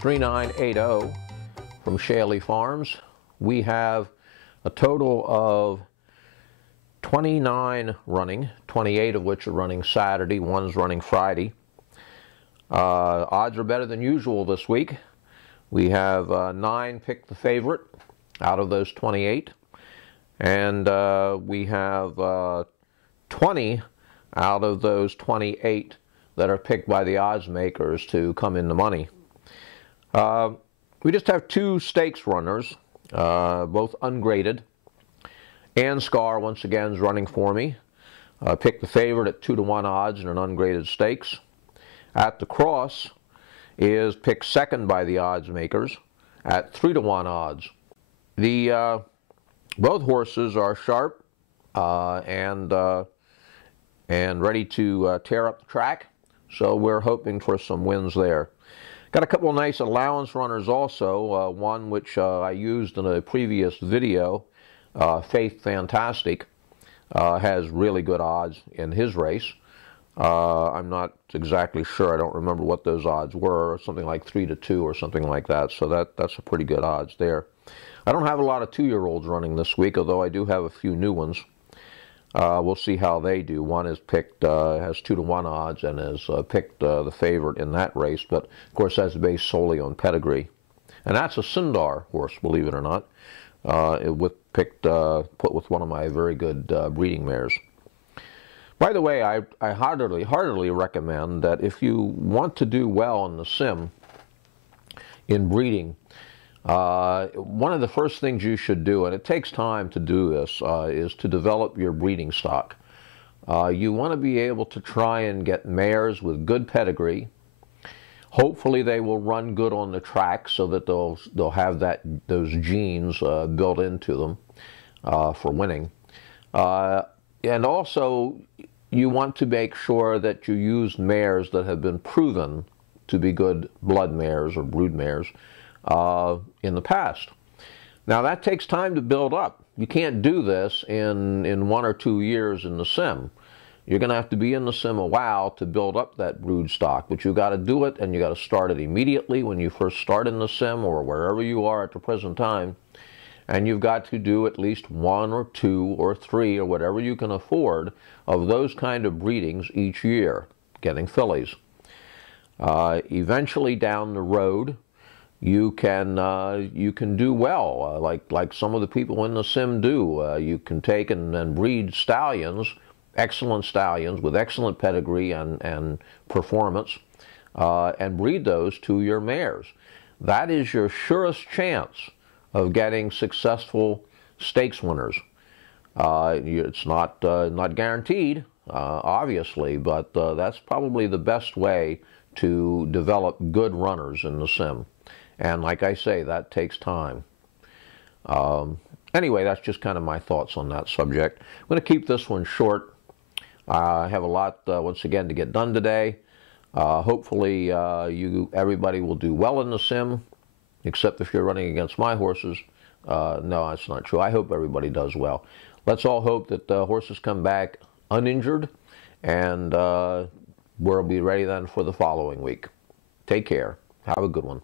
3980 from Shaley Farms. We have a total of 29 running, 28 of which are running Saturday, one's running Friday. Odds are better than usual this week. We have 9 pick the favorite out of those 28, and we have 20 out of those 28 that are picked by the odds makers to come in the money. We just have 2 stakes runners, both ungraded. Ann Scar once again is running for me. Picked the favorite at 2-to-1 odds in an ungraded stakes. At the Cross is picked second by the odds makers at 3-to-1 odds. Both horses are sharp and ready to tear up the track, so we're hoping for some wins there. Got a couple of nice allowance runners also, one which I used in a previous video, Faith Fantastic, has really good odds in his race. I'm not exactly sure, I don't remember what those odds were, something like 3-to-2 or something like that, so that's a pretty good odds there. I don't have a lot of 2-year-olds running this week, although I do have a few new ones. We'll see how they do. One is picked, has 2-to-1 odds and has picked the favorite in that race, but of course that's based solely on pedigree. And that's a Sundar horse, believe it or not, put with one of my very good breeding mares. By the way, I heartily recommend that if you want to do well in the sim in breeding, one of the first things you should do, and it takes time to do this, is to develop your breeding stock. You want to be able to try and get mares with good pedigree. Hopefully they will run good on the track so that they'll have those genes built into them for winning. And also you want to make sure that you use mares that have been proven to be good blood mares or brood mares in the past. Now that takes time to build up. You can't do this in 1 or 2 years in the sim. You're going to have to be in the sim a while to build up that brood stock, but you've got to do it, and you got to start it immediately when you first start in the sim or wherever you are at the present time, and you've got to do at least 1 or 2 or 3 or whatever you can afford of those kind of breedings each year, getting fillies. Eventually down the road, you can do well, like some of the people in the sim do. You can take and breed stallions, excellent stallions with excellent pedigree and performance, and breed those to your mares. That is your surest chance of getting successful stakes winners. It's not guaranteed, obviously, but that's probably the best way to develop good runners in the sim. And like I say, that takes time. Anyway, that's just kind of my thoughts on that subject. I'm going to keep this one short. I have a lot, once again, to get done today. Hopefully, everybody will do well in the sim, except if you're running against my horses. No, that's not true. I hope everybody does well. Let's all hope that the horses come back uninjured, and we'll be ready then for the following week. Take care. Have a good one.